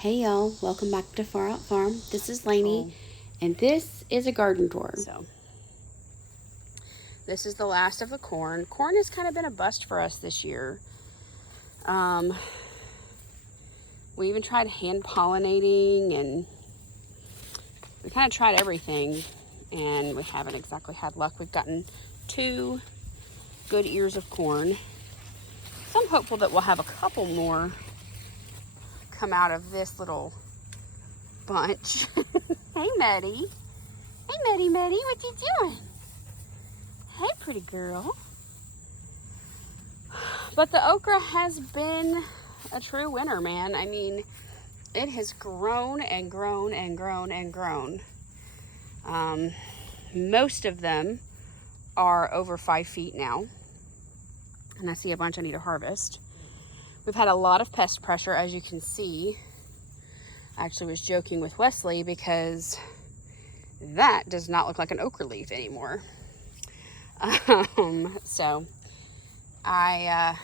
Hey y'all, welcome back to Far Out Farm. This is Lainey, and this is a garden tour. So, this is the last of the corn. Corn has kind of been a bust for us this year. We even tried hand pollinating, and we kind of tried everything, and we haven't exactly had luck. We've gotten 2 good ears of corn. So I'm hopeful that we'll have a couple more come out of this little bunch. Hey Maddie. Hey Maddie, what you doing? Hey pretty girl. But the okra has been a true winner, man. I mean, it has grown and grown and grown and grown. Most of them are over 5 feet now. And I see a bunch I need to harvest. We've had a lot of pest pressure, as you can see. I actually was joking with Wesley because that does not look like an okra leaf anymore. So I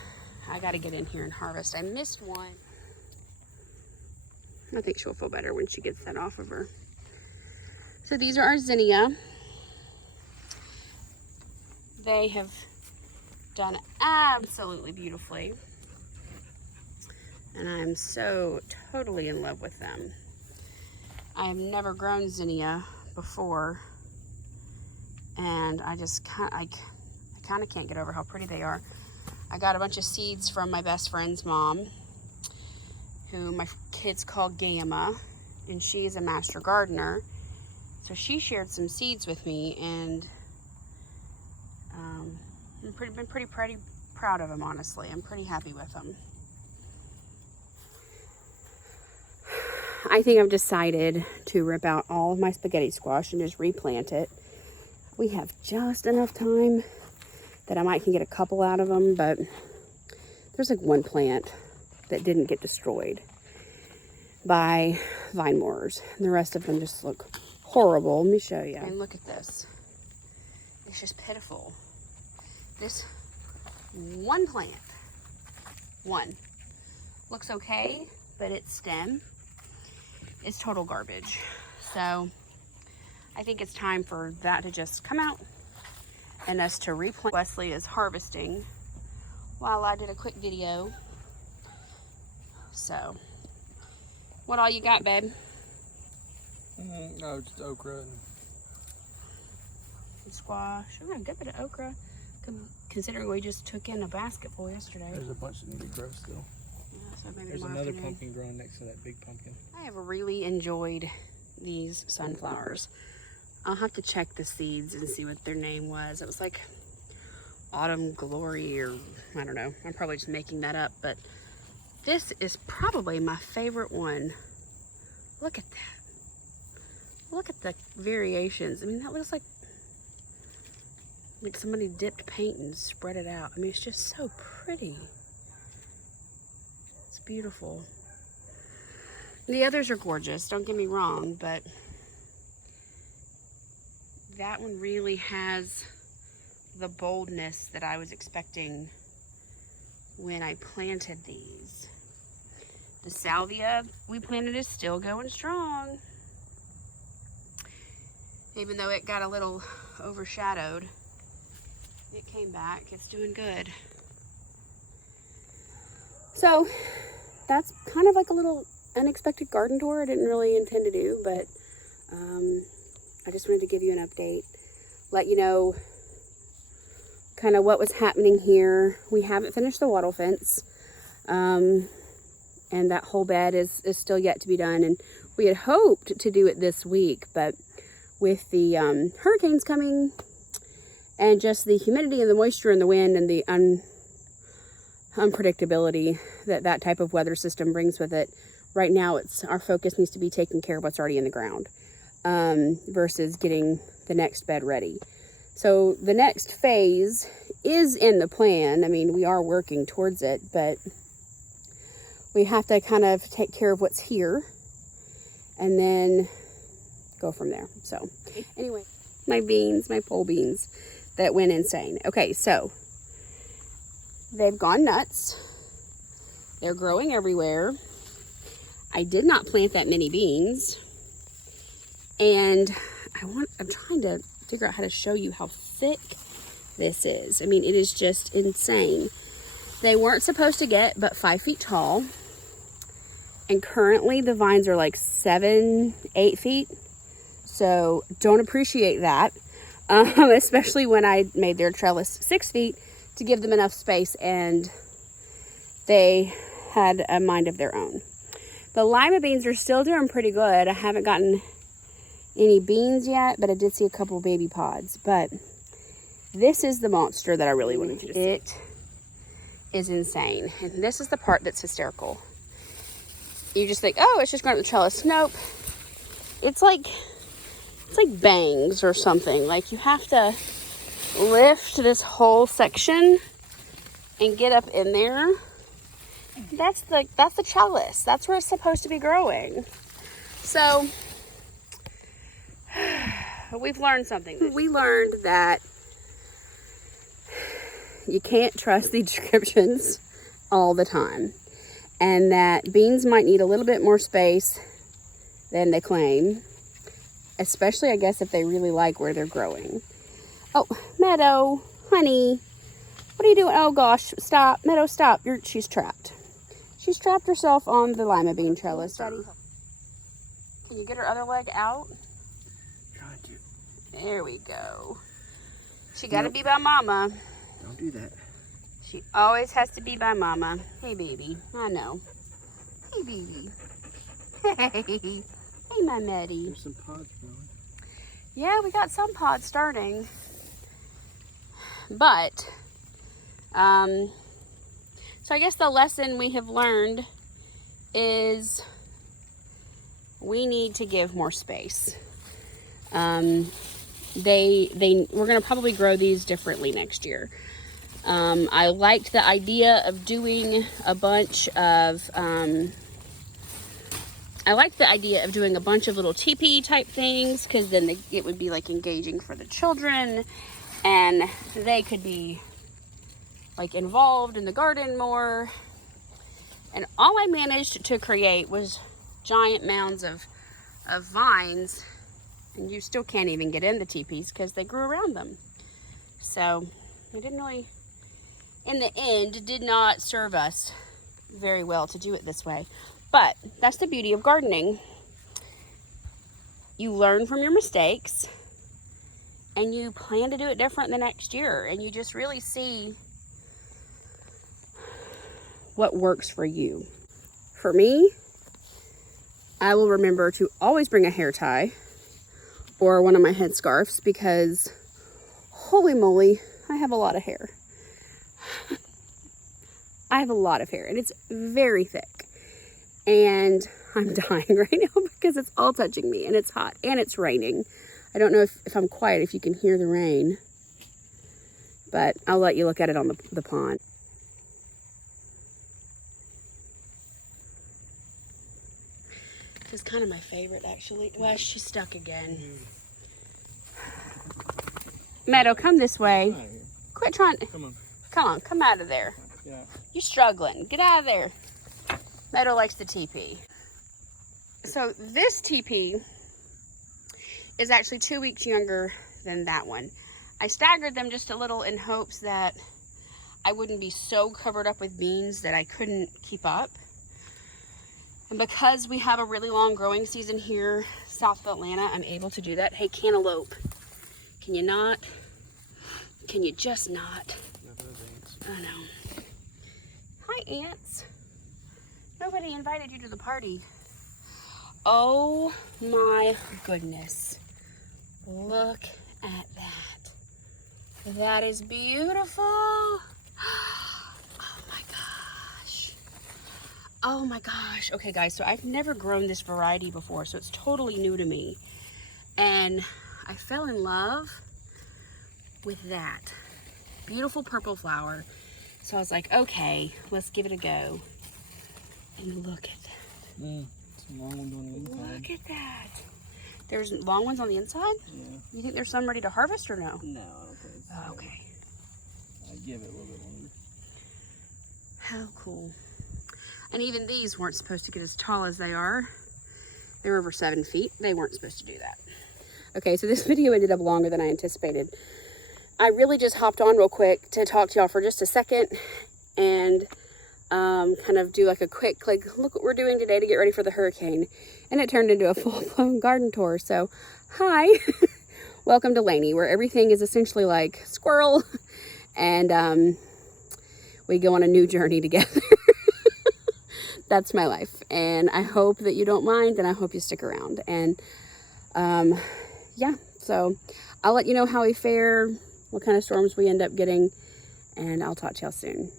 got to get in here and harvest. I missed one. I think she'll feel better when she gets that off of her. So these are our zinnia. They have done absolutely beautifully. And I'm so totally in love with them. I have never grown zinnia before, and I kind of can't get over how pretty they are. I got a bunch of seeds from my best friend's mom, who my kids call Gamma, and she's a master gardener. So she shared some seeds with me, and I've been pretty proud of them, honestly. I'm pretty happy with them. I think I've decided to rip out all of my spaghetti squash and just replant it. We have just enough time that I might can get a couple out of them, but there's like one plant that didn't get destroyed by vine borers. And the rest of them just look horrible. Let me show you. And look at this. It's just pitiful. This one plant, looks okay, but its stem is total garbage. So I think it's time for that to just come out and us to replant. Wesley is harvesting while I did a quick video. So what all you got, babe? No, just okra and squash. Oh, a good bit of okra, considering we just took in a basketful yesterday. There's a bunch that need to grow still. So there's another pumpkin growing next to that big pumpkin. I have really enjoyed these sunflowers. I'll have to check the seeds and see what their name was. It was like Autumn Glory, or I don't know. I'm probably just making that up, but this is probably my favorite one. Look at that. Look at the variations. I mean, that looks like somebody dipped paint and spread it out. I mean, it's just so pretty. Beautiful. The others are gorgeous, don't get me wrong, but that one really has the boldness that I was expecting when I planted these. The salvia we planted is still going strong, even though it got a little overshadowed. It came back. It's doing good. So that's kind of like a little unexpected garden tour. I didn't really intend to do, but I just wanted to give you an update, let you know kind of what was happening here. We haven't finished the wattle fence, and that whole bed is still yet to be done, and we had hoped to do it this week, but with the hurricanes coming and just the humidity and the moisture and the wind and the unpredictability that type of weather system brings with it, right now our focus needs to be taking care of what's already in the ground, versus getting the next bed ready. So the next phase is in the plan. I mean, we are working towards it, but we have to kind of take care of what's here and then go from there. So anyway, my pole beans that went insane. Okay, so they've gone nuts. They're growing everywhere. I did not plant that many beans. And I'm trying to figure out how to show you how thick this is. I mean, it is just insane. They weren't supposed to get but 5 feet tall. And currently the vines are like 7, 8 feet. So don't appreciate that. Especially when I made their trellis 6 feet to give them enough space, and they had a mind of their own. The lima beans are still doing pretty good. I haven't gotten any beans yet, but I did see a couple baby pods. But this is the monster that I really wanted you to see. It is insane. And this is the part that's hysterical. You just think, oh, it's just going up the trellis. Nope. It's like bangs or something. Like, you have to lift this whole section and get up in there. That's the trellis. That's where it's supposed to be growing. So we've learned something. We learned that you can't trust the descriptions all the time, and that beans might need a little bit more space than they claim, especially, I guess, if they really like where they're growing. Oh, Meadow, honey, what are you doing? Oh gosh, stop, Meadow, stop. She's trapped. She's trapped herself on the lima bean trellis. Daddy, can you get her other leg out? Trying to. There we go. She got to be by mama. Don't do that. She always has to be by mama. Hey, baby. I know. Hey, baby. Hey. Hey, my Maddie. There's some pods growing. Yeah, we got some pods starting. But, so I guess the lesson we have learned is we need to give more space. We're going to probably grow these differently next year. I liked the idea of doing a bunch of, little teepee type things, because then it would be like engaging for the children, and they could be like involved in the garden more. And all I managed to create was giant mounds of vines, and you still can't even get in the teepees because they grew around them. So it didn't really, in the end, did not serve us very well to do it this way. But that's the beauty of gardening. You learn from your mistakes, and you plan to do it different the next year, and you just really see what works for you. For me, I will remember to always bring a hair tie or one of my headscarves, because holy moly, I have a lot of hair. I have a lot of hair, and it's very thick. And I'm dying right now because it's all touching me, and it's hot, and it's raining. I don't know if I'm quiet, if you can hear the rain, but I'll let you look at it on the pond. This is kind of my favorite, actually. Well, she's stuck again. Meadow, come this way. Quit trying. Come on, come out of there. Yeah. You're struggling. Get out of there. Meadow likes the teepee. So this teepee is actually 2 weeks younger than that one. I staggered them just a little in hopes that I wouldn't be so covered up with beans that I couldn't keep up. And because we have a really long growing season here south of Atlanta, I'm able to do that. Hey, cantaloupe, can you not? Can you just not? I know. Hi, ants. Nobody invited you to the party. Oh my goodness. Look at that. That is beautiful. Oh my gosh. Oh my gosh. Okay, guys, so I've never grown this variety before, so it's totally new to me. And I fell in love with that beautiful purple flower. So I was like, okay, let's give it a go. And look at that. Some long ones on the inside. Look at that. There's long ones on the inside? Yeah. You think there's some ready to harvest or no? No, I don't think so. Okay. I'd give it a little bit longer. How cool. And even these weren't supposed to get as tall as they are. They were over 7 feet. They weren't supposed to do that. Okay, so this video ended up longer than I anticipated. I really just hopped on real quick to talk to y'all for just a second and kind of do like a quick, like, look what we're doing today to get ready for the hurricane. And it turned into a full-blown garden tour. So, hi, welcome to Laney, where everything is essentially like squirrel, and we go on a new journey together. That's my life, and I hope that you don't mind, and I hope you stick around. And yeah, so I'll let you know how we fare, what kind of storms we end up getting, and I'll talk to y'all soon.